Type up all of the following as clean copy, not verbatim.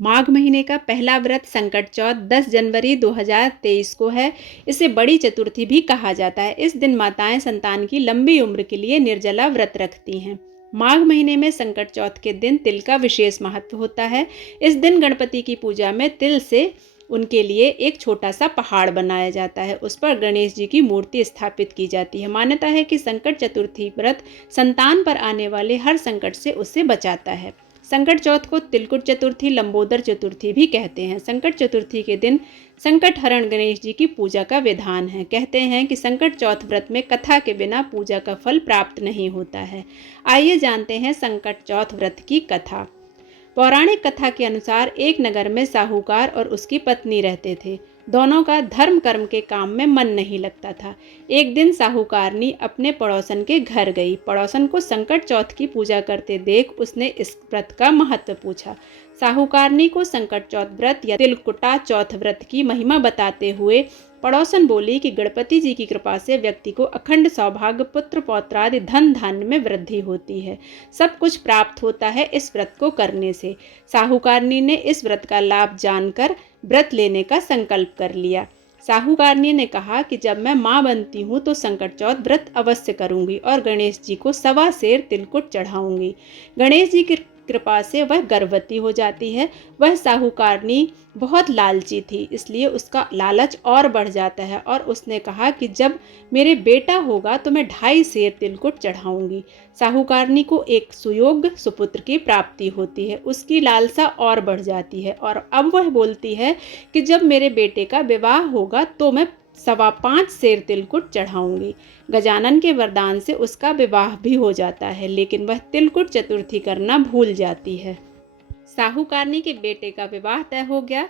माघ महीने का पहला व्रत संकट चौथ 10 जनवरी 2023 को है। इसे बड़ी चतुर्थी भी कहा जाता है। इस दिन माताएं संतान की लंबी उम्र के लिए निर्जला व्रत रखती हैं। माघ महीने में संकट चौथ के दिन तिल का विशेष महत्व होता है। इस दिन गणपति की पूजा में तिल से उनके लिए एक छोटा सा पहाड़ बनाया जाता है। उस पर गणेश जी की मूर्ति स्थापित की जाती है। मान्यता है कि संकट चतुर्थी व्रत संतान पर आने वाले हर संकट से उसे बचाता है। संकट चौथ को तिलकुट चतुर्थी, लंबोदर चतुर्थी भी कहते हैं। संकट चतुर्थी के दिन संकट हरण गणेश जी की पूजा का विधान है। कहते हैं कि संकट चौथ व्रत में कथा के बिना पूजा का फल प्राप्त नहीं होता है। आइए जानते हैं संकट चौथ व्रत की कथा। पौराणिक कथा के अनुसार एक नगर में साहूकार और उसकी पत्नी रहते थे। दोनों का धर्म कर्म के काम में मन नहीं लगता था। एक दिन साहूकारनी अपने पड़ोसन के घर गई। पड़ोसन को संकट चौथ की पूजा करते देख उसने इस व्रत का महत्व पूछा। साहूकारनी को संकट चौथ व्रत या तिलकुटा चौथ व्रत की महिमा बताते हुए पड़ोसन बोली कि गणपति जी की कृपा से व्यक्ति को अखंड सौभाग्य, पुत्र पौत्रादि धन धान्य में वृद्धि होती है। सब कुछ प्राप्त होता है इस व्रत को करने से। साहूकारनी ने इस व्रत का लाभ जानकर व्रत लेने का संकल्प कर लिया। साहूकारनी ने कहा कि जब मैं माँ बनती हूँ तो संकट चौथ व्रत अवश्य करूंगी और गणेश जी को 1.25 सेर तिलकुट चढ़ाऊंगी। गणेश जी की कृपा से वह गर्भवती हो जाती है। वह साहूकारनी बहुत लालची थी, इसलिए उसका लालच और बढ़ जाता है और उसने कहा कि जब मेरे बेटा होगा तो मैं 2.5 सेर तिलकुट चढ़ाऊंगी। साहूकारनी को एक सुयोग्य सुपुत्र की प्राप्ति होती है। उसकी लालसा और बढ़ जाती है और अब वह बोलती है कि जब मेरे बेटे का विवाह होगा तो मैं 5.25 सेर तिलकुट चढ़ाऊंगी। गजानन के वरदान से उसका विवाह भी हो जाता है, लेकिन वह तिलकुट चतुर्थी करना भूल जाती है। साहूकारनी के बेटे का विवाह तय हो गया।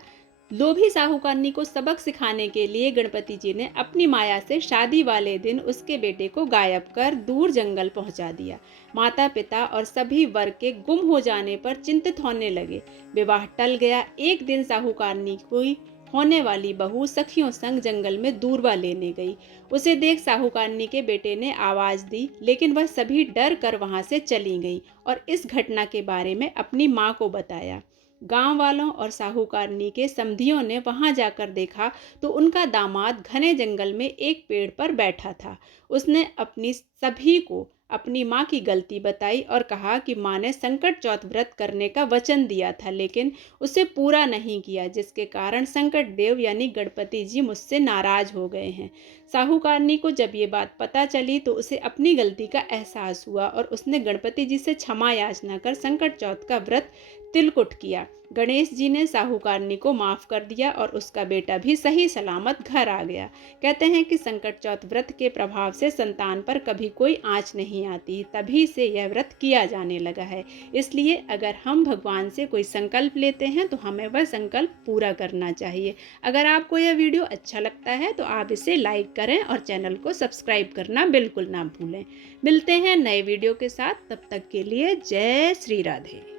लोभी साहूकारनी को सबक सिखाने के लिए गणपति जी ने अपनी माया से शादी वाले दिन उसके बेटे को गायब कर दूर जंगल पहुंचा दिया। माता पिता और सभी वर्ग के गुम हो जाने पर चिंतित होने लगे। विवाह टल गया। एक दिन साहूकारनी कोई होने वाली बहू सखियों संग जंगल में दूरवा लेने गई। उसे देख साहूकारनी के बेटे ने आवाज दी, लेकिन वह सभी डर कर वहां से चली गई और इस घटना के बारे में अपनी माँ को बताया। गांव वालों और साहूकारनी के समधियों ने वहां जाकर देखा तो उनका दामाद घने जंगल में एक पेड़ पर बैठा था। उसने अपनी सभी को अपनी माँ की गलती बताई और कहा कि माँ ने संकट चौथ व्रत करने का वचन दिया था, लेकिन उसे पूरा नहीं किया, जिसके कारण संकट देव यानी गणपति जी मुझसे नाराज हो गए हैं। साहूकारनी को जब ये बात पता चली तो उसे अपनी गलती का एहसास हुआ और उसने गणपति जी से क्षमा याचना कर संकट चौथ का व्रत तिलकुट किया। गणेश जी ने साहूकारनी को माफ कर दिया और उसका बेटा भी सही सलामत घर आ गया। कहते हैं कि संकट चौथ व्रत के प्रभाव से संतान पर कभी कोई आंच नहीं आती, तभी से यह व्रत किया जाने लगा है। इसलिए अगर हम भगवान से कोई संकल्प लेते हैं तो हमें वह संकल्प पूरा करना चाहिए। अगर आपको यह वीडियो अच्छा लगता है तो आप इसे लाइक करें और चैनल को सब्सक्राइब करना बिल्कुल ना भूलें। मिलते हैं नए वीडियो के साथ, तब तक के लिए जय श्री राधे।